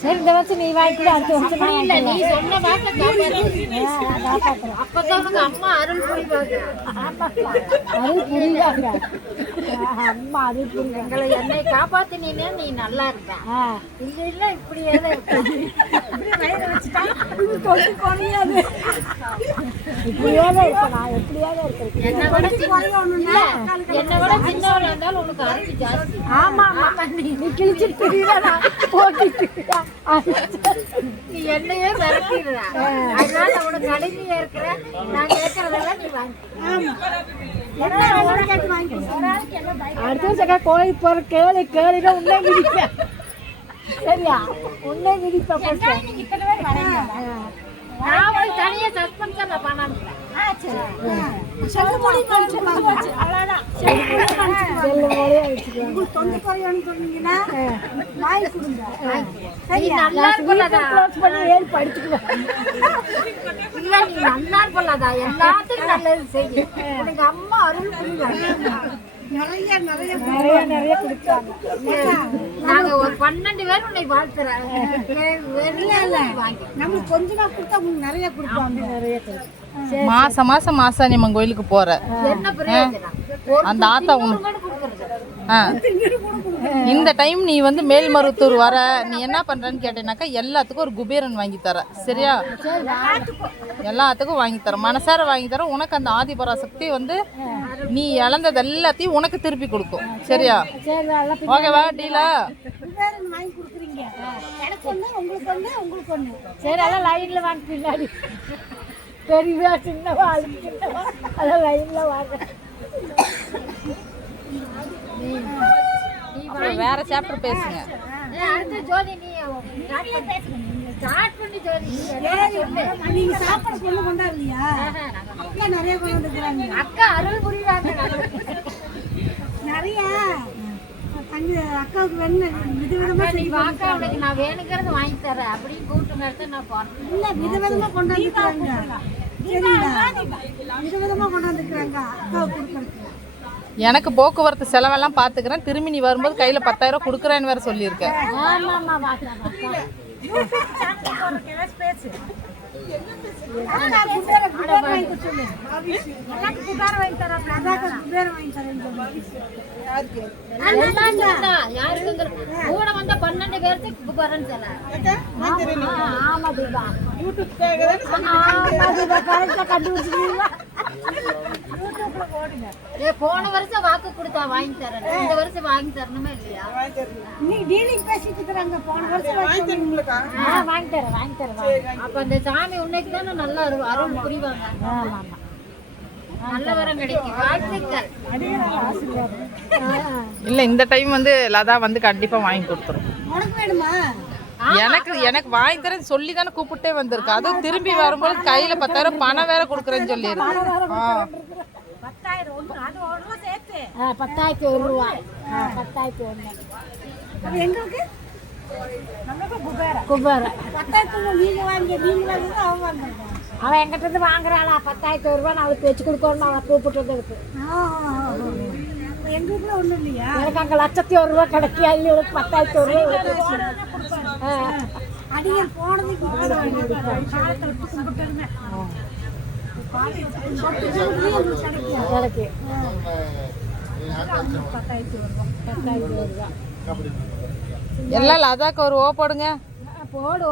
சரி இந்த வருஷம் நீ வாங்கிக்கிட்டு அடுத்த வருஷம் இல்ல நீ சொன்ன வார்த்தை காப்பாத்துறேன். அப்பதான் உனக்கு அம்மா அருள் புரிவாங்க. அருள் புரிவாங்க. அம்மா அருள் புரிவாங்க. எங்களை என்னை காப்பாத்தினீன்னா நீ நல்லா இருக்க. இல்ல இப்படியே தான் இருக்க. இப்படியே தான் இருப்பேன் நான். எப்படியே தான் இருக்கேன். என்னை விட சின்னவரா இருந்தாலும் உனக்கு அருள் ஜாஸ்தி. ஆமா ஆமா நீ கிழிச்சிட்டு நான் போட்டிட்டு நீ என்னையே மிரட்டிடுற. அதனால உனக்கு அடிமையா இருக்கிற நான் கேட்கறதெல்லாம் நீ வாங்கி. அடுத்த வருஷம் கோயில் போற கேளு கேளுங்க உன்னை மிதிப்பேன். சரியா உன்னை மிதிப்பேன். நான் உனக்கு தனியா சஸ்பென்ஸ் நான் பண்ணாம எல்லாத்துக்கும் நல்லது செய்யும். உனக்கு அம்மா அருள் புரிவாங்க. நிறைய நிறைய கொடுத்தாங்க. நாங்க ஒரு 12 பேர் உன்னை வாழ்த்துறோம். நம்ம கொஞ்சமா கொடுத்தா நிறைய கொடுப்பாங்க. நிறைய மாசம் மாசாணியம்மன் கோயிலுக்கு போற என்ன பிரயோஜனம்? அந்த ஆத்தா இந்த டைம் நீ வந்து மேல்மருவத்தூர் வர நீ என்ன பண்றன்னு கேட்டேனாக்கா எல்லாத்துக்கும் ஒரு குபேரன் வாங்கி தர. சரியா? எல்லாத்துக்கும் வாங்கி தர, மனசார வாங்கி தர. உனக்கு அந்த ஆதிபராசக்தி வந்து நீ இழந்தது எல்லாத்தையும் உனக்கு திருப்பி கொடுக்கும். சரியா? ஓகேவா? டீலா? சரி அதான் லைன்ல வாங்க. பின்னாடி பெரியவா சின்னவா அழுக்கு சின்னவா அதான் லைன்ல வாங்க. வேற சாப்டர் பேசுங்க. அடுத்து ஜோதி நீ ஸ்டார்ட் பண்ணி ஜோதி. நீங்க சாப்பாடு கொண்டு கொண்டாடலையா? அக்கா நிறைய கொண்டு வந்துக்கிறாங்க. அக்கா அருள் புரிவாங்க. நிறைய அக்காவுக்கு வேணும் விதவிதமா நீ வாக்கா உனக்கு நான் வேணுங்கிறது வாங்கி தரேன் அப்படின்னு கூப்பிட்டு நேரத்தை நான் போறேன். இல்ல விதவிதமா கொண்டாந்துக்கிறாங்க. விதவிதமா கொண்டாந்துக்கிறாங்க அக்காவுக்கு கொடுக்கறதுக்கு. எனக்கு போக்குவரத்து செலவெல்லாம் பாத்துக்கிறேன். திரும்பி நீ வரும்போது கையில 10,000 கொடுக்குறேன்னு வேற சொல்லியிருக்கேன். கூட வந்த 12 பேருக்கு குபரன் போன வருஷம் வாக்கு கொடுத்தா வாங்கி தரேன். இந்த வருஷம் வாங்கி தரணுமே இல்லையா? அப்ப அந்த சாமி உன்னைக்கு தானே நல்லா அருள் புரிவாங்க. நல்ல வரம் கிடைக்கும். வாழ்த்துக்கள். இல்ல இந்த டைம் வந்து லதா வந்து கண்டிப்பா வாங்கி கொடுத்துரும். எனக்கு வாங்கி தரேன்னு சொல்லி தானே கூப்பிட்டே வந்திருக்கு. அதுவும் திரும்பி வரும்போது கையில 10,000 பணம் வேற கொடுக்குறேன்னு சொல்லியிருக்கு. 10,000 ரூபாய். 10,000 எங்களுக்கு குபேரன் அவன் எங்கிட்ட இருந்து வாங்குறாளா 10,000 ரூபாய். நான் அவளுக்கு வச்சு கொடுக்கணும். அவன் கூப்பிட்டு இருக்கு. எங்களுக்குள்ள ஒண்ணும் இல்லையா? எனக்கு அங்க 1,01 ரூபாய் கிடைக்கியா? இல்லை உனக்கு 10,000 ரூபாய் அடிகள் போனதுக்கு எல்லாம் லதாக்கு ஒரு ஓ போடுங்க. போடு.